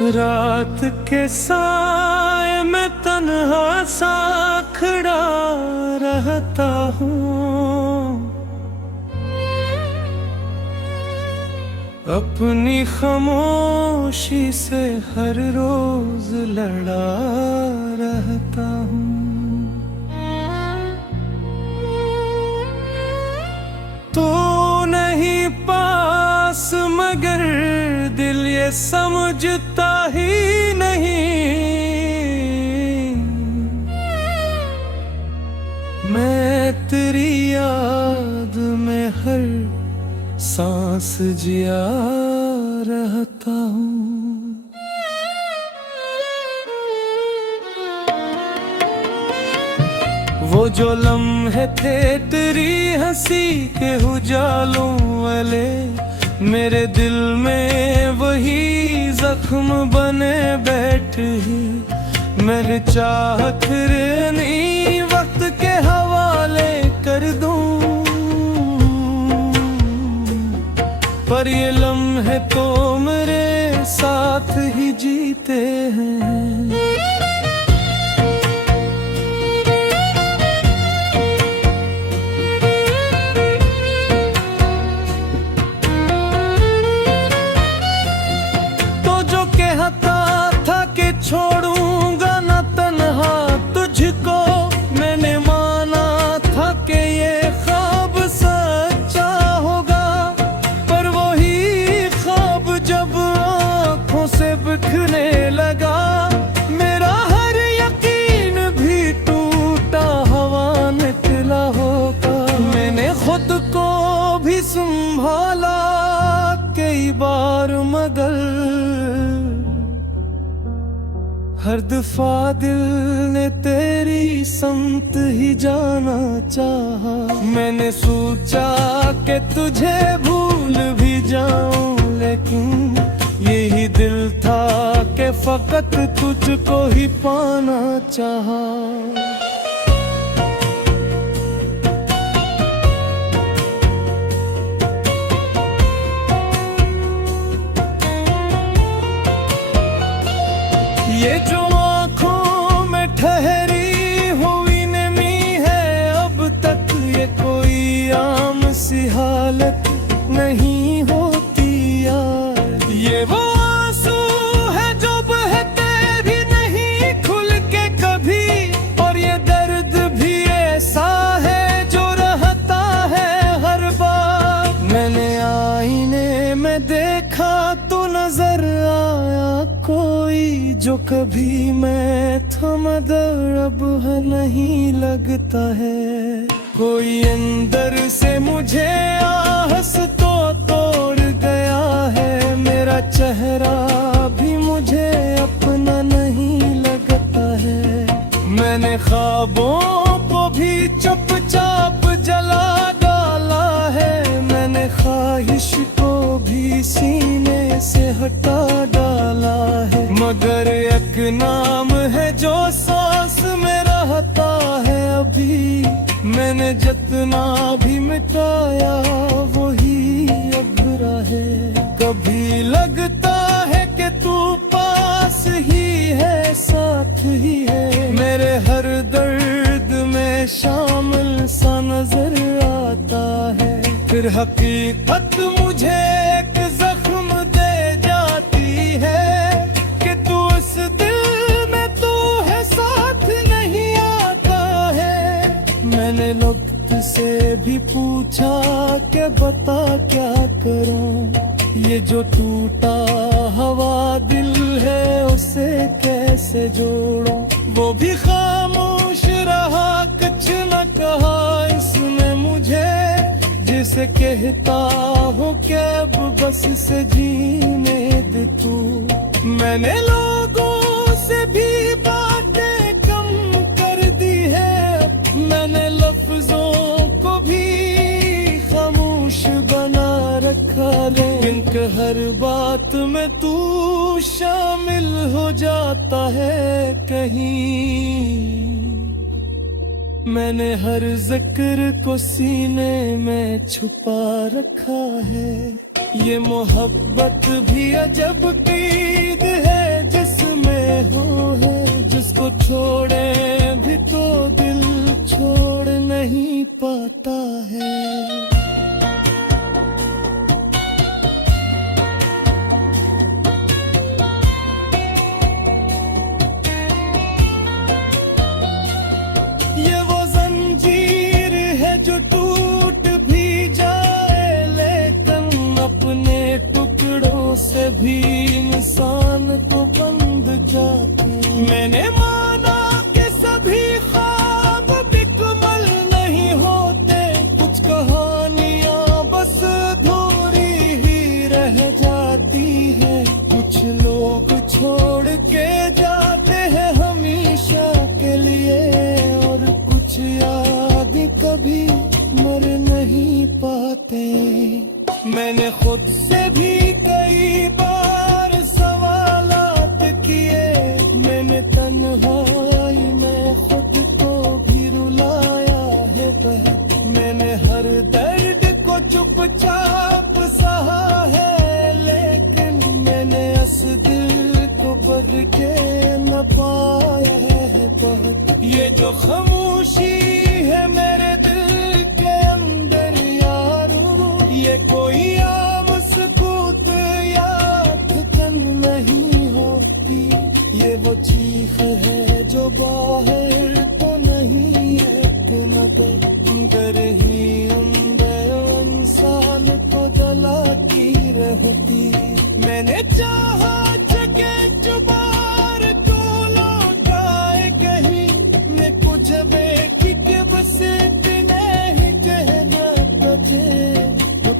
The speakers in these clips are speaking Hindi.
रात के साए में तन्हा सा खड़ा रहता हूँ, अपनी खामोशी से हर रोज लड़ा रहता हूँ। तो नहीं पास मगर दिल ये समझता ही नहीं, मैं तेरी याद में हर सांस जिया रहता हूँ। वो जो लम्हे थे तेरी हंसी के उजालों वाले, मेरे दिल में वही जख्म बने बैठे। मेरे चाहत नहीं वक्त के हवाले कर दूं, पर ये लम्हे तो मेरे साथ ही जीते हैं। छोड़ूंगा न तन्हा तुझको, मैंने माना था कि ये ख्वाब सच्चा होगा, पर वही ख्वाब जब आँखों से बिखरने लगा, मेरा हर यकीन भी टूटा हवा निकला होगा। मैंने खुद को भी संभाला कई बार मगर हर दफा दिल ने तेरी समत ही जाना चाहा। मैंने सोचा कि तुझे भूल भी जाऊं, लेकिन यही दिल था कि फकत तुझको ही पाना चाहा। ये जो आँखों में ठहरी हुई नमी है अब तक, ये कोई आम सी हालत नहीं होती यार। ये वो आंसू है जो बहते भी नहीं खुल के कभी, और ये दर्द भी ऐसा है जो रहता है हर बार। मैंने आईने में देखा तो नजर आया कोई जो कभी मैं था मगर अब है नहीं लगता है। कोई अंदर से मुझे आहस तो तोड़ गया है, मेरा चेहरा भी मुझे अपना नहीं लगता है। मैंने ख्वाबों को भी चुपचाप जला डाला है, मैंने ख्वाहिश को भी सीने से हटा डाला है, मगर एक नाम है जो सांस में रहता है अभी। मैंने जितना भी मिटाया वही अब रहे। कभी लगता है कि तू पास ही है, साथ ही है, मेरे हर दर्द में शामिल सा नजर आता है। फिर हकीकत मुझे एक जख्म दे जाती है कि तू इस दिल में तू है, साथ नहीं आता है। मैंने वक्त से भी पूछा कि बता क्या करूं, ये जो टूटा हवा दिल है उसे कैसे जोड़ूं। वो भी खामोश रहा, कुछ न कहा इसने मुझे, जिसे कहता हूँ कि अब बस से जीने दे तू। मैंने लोगों से भी बातें कम कर दी है, मैंने लफ्जों को भी खामोश बना रखा, लेकिन हर बात में तू शामिल हो जाता है कहीं। मैंने हर जिक्र को सीने में छुपा रखा है, ये मोहब्बत भी अजब कीद है हो है, जिसको छोड़े भी तो दिल छोड़ नहीं पाता है। ये वो जंजीर है जो टूट भी जाए, लेकिन अपने टुकड़ों से भी इंसान को बंध जाते। मैंने माना कि सभी ख्वाब बिकमल नहीं होते, कुछ कहानियां बस अधूरी ही रह जाती है। कुछ लोग छोड़ के जाते हैं हमेशा के लिए, और कुछ याद कभी मर नहीं पाते। मैंने खुद से भी कई बार सवालात किए, मैंने तन्हाई में खुद को भी रुलाया है बहुत। मैंने हर दर्द को चुपचाप सहा है, लेकिन मैंने इस दिल को भर के न पाया है बहुत। ये जो खामोशी है मेरे दिल के अंदर यारो, ये कोई आम सुकूत या थकन नहीं होती। ये वो चीख है जो बाहर तो नहीं है, मगर ही अंदर इंसान को जलाती रहती। मैंने चाहा जगह जुबार को लौटाए कहीं, मैं कुछ बेकी के बस नहीं कहना तुझे।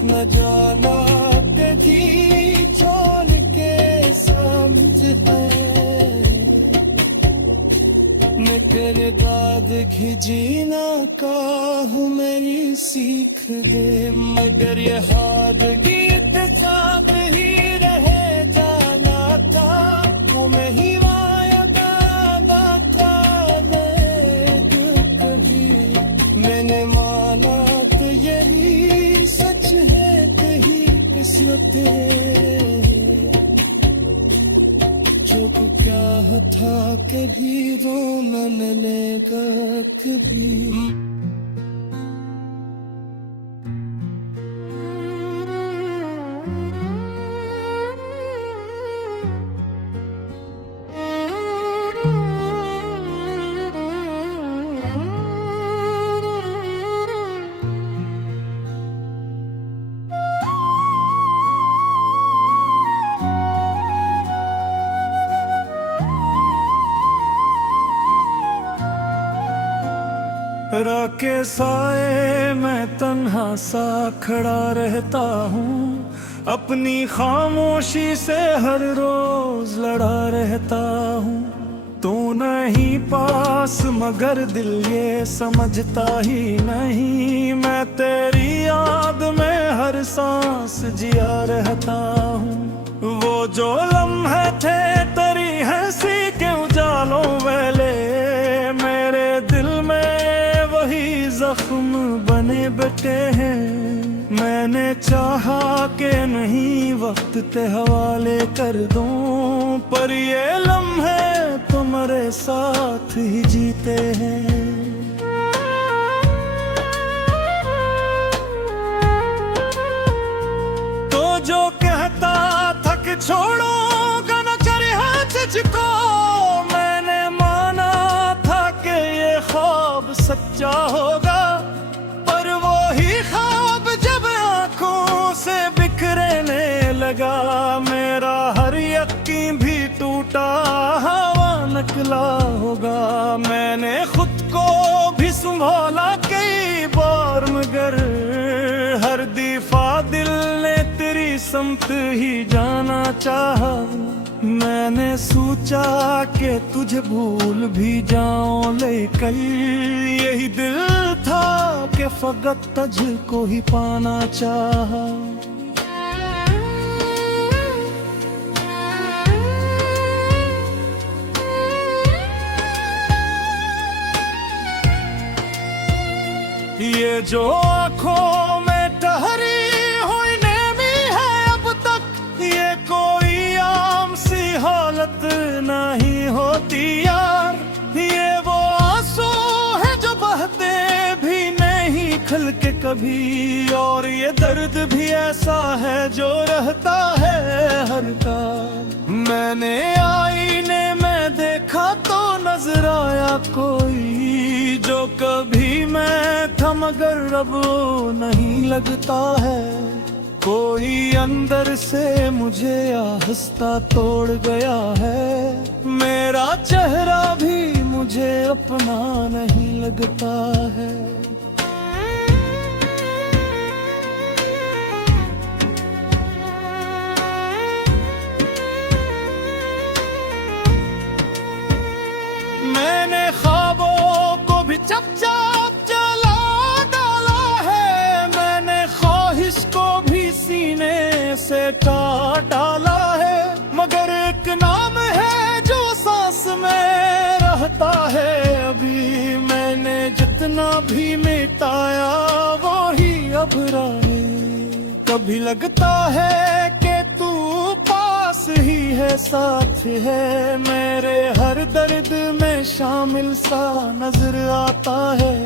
न जाना कभी छोड़ के समझ है, मैं कर दाद की जीना का हूँ मेरी सीख दे। मगर ये हाथ गीत साथ ही रहे जाना था, वो मैं ही वाया गाना था मैं कभी। मैंने माना तो यही सच है कहीं किस्मते, जो क्या था कभी रोना न लेगा कभी। राके साए मैं तन्हा सा खड़ा रहता हूँ, अपनी खामोशी से हर रोज लड़ा रहता हूँ। तू नहीं पास मगर दिल ये समझता ही नहीं, मैं तेरी याद में हर सांस जिया रहता हूँ। वो जो लम्हे थे तेरी हंसी के उजालों वाले, मेरे दिल में जख्म बने बैठे हैं। मैंने चाहा के नहीं वक्त ते हवाले कर दूं, पर ये लम्हे तुम्हारे साथ ही जीते हैं। तो जो कहता था कि छोड़ोगा न चरिहा तुझको, मैंने माना था कि ये ख्वाब सच्चा होगा, पर वो ही ख्वाब जब आंखों से बिखरने लगा, मेरा हर यकीन भी टूटा हवा निकला होगा। मैंने खुद को भी संभाला कई बार, मगर हर दफा दिल ने तेरी समत ही जाना चाहा। मैंने सोचा कि तुझे भूल भी जाऊं, लेकिन यही दिल था कि फकत तुझको ही पाना चाहा। ये जो आँखों में ठहरी हुई नेमी है अब तक, ये कोई आम सी हालत नहीं संभल के कभी, और ये दर्द भी ऐसा है जो रहता है हर का। मैंने आईने में देखा तो नजर आया कोई, जो कभी मैं था मगर अब वो नहीं लगता है। कोई अंदर से मुझे आहिस्ता तोड़ गया है, मेरा चेहरा भी मुझे अपना नहीं लगता है। मैंने ख्वाबों को भी चुपचाप जला डाला है, मैंने ख्वाहिश को भी सीने से काट डाला है। मगर एक नाम है जो सांस में रहता है अभी, मैंने जितना भी मिटाया वो ही अब रहे। कभी लगता है कि तू पास ही है, साथ है, मेरे हर दर्द में शामिल सा नजर आता है।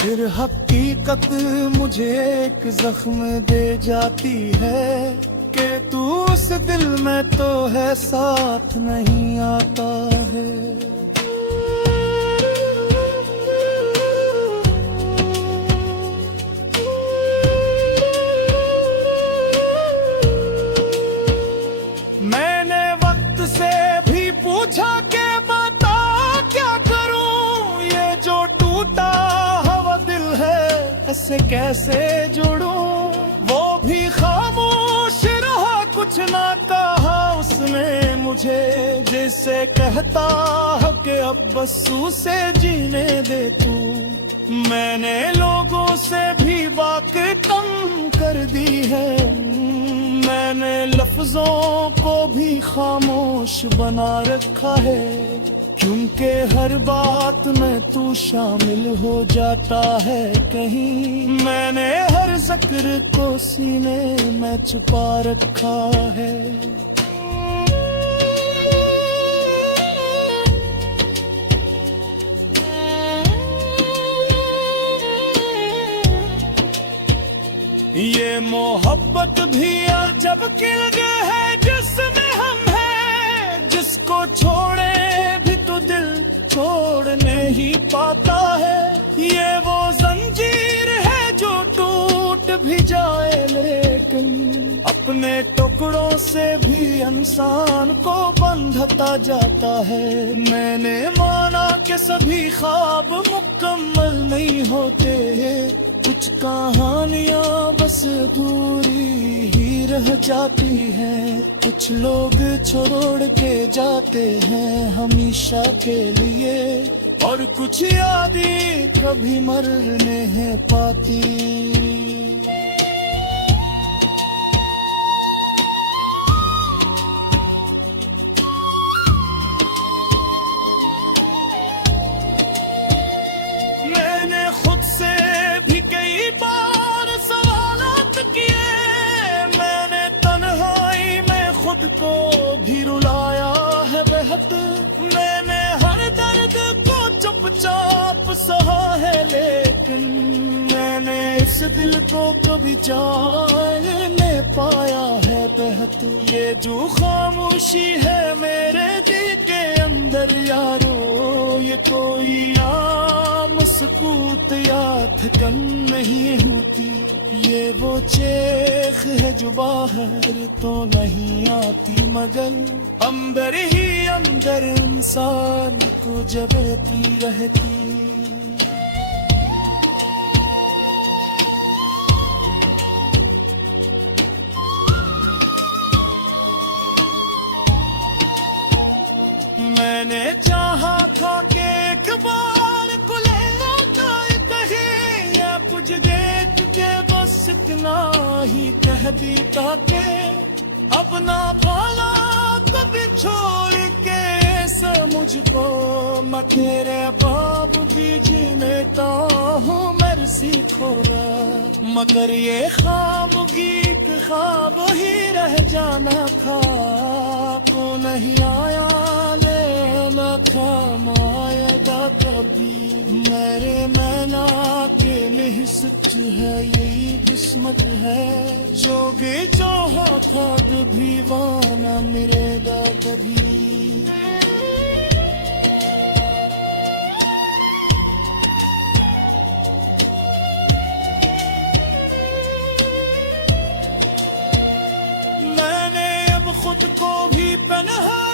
फिर हकीकत मुझे एक जख्म दे जाती है कि तू उस दिल में तो है, साथ नहीं आता है। मैंने वक्त से भी पूछा कि बता क्या करूं, ये जो टूटा हुआ दिल है इससे कैसे जुड़ूं। वो भी खामोश रहा, कुछ ना कहा उसने मुझे, जिससे कहता है कि अब बस उसे जीने दे तू। मैंने लोगों से भी बात कम कर दी है, मैंने लफ्जों को भी खामोश बना रखा है, क्योंकि हर बात में तू शामिल हो जाता है कहीं। मैंने हर जिक्र को सीने में छुपा रखा है। ये मोहब्बत भी अजब किल्ग है जिसमें हम हैं, जिसको छोड़े भी तो दिल छोड़ने ही पाता है। ये वो जंजीर है जो टूट भी जाए, लेकिन अपने टुकड़ों से भी इंसान को बंधता जाता है। मैंने माना कि सभी ख्वाब मुकम्मल नहीं होते, कुछ कहानियां बस अधूरी ही रह जाती हैं। कुछ लोग छोड़ के जाते हैं हमेशा के लिए, और कुछ यादें कभी मरने हैं पाती। मैंने खुद से भी कई बार सवालात किए, मैंने तन्हाई में खुद को भी रुलाया है बेहद। मैंने हर दर्द को चुपचाप सहा है, लेकिन मैंने इस दिल को कभी जाने पाया है बेहद। ये जो खामोशी है मेरे दिल के अंदर यारो, ये कोई आम सुकूत या थकन नहीं होती। ये वो चेख है जो बाहर तो नहीं आती, मगर अंदर ही अंदर इंसान को जबेती रहती। मैंने चाहा था कि एक बार कुलेला जाए कहीं, या कुछ देख के बस इतना ही कह देता कि अब ना पाला कभी छोड़ के ऐसा मुझको। मैं तेरे बाब बीज लेता हूँ मरसी खोरा, मगर ये ख्वाब गीत ख्वाब ही रह जाना था। को नहीं आया लेना था मायदा कभी, मेरे मैना के लिए सच है यही किस्मत है जोगे चाहा था भी वाना मिलेगा कभी मैंने अब खुद को भी पन्हा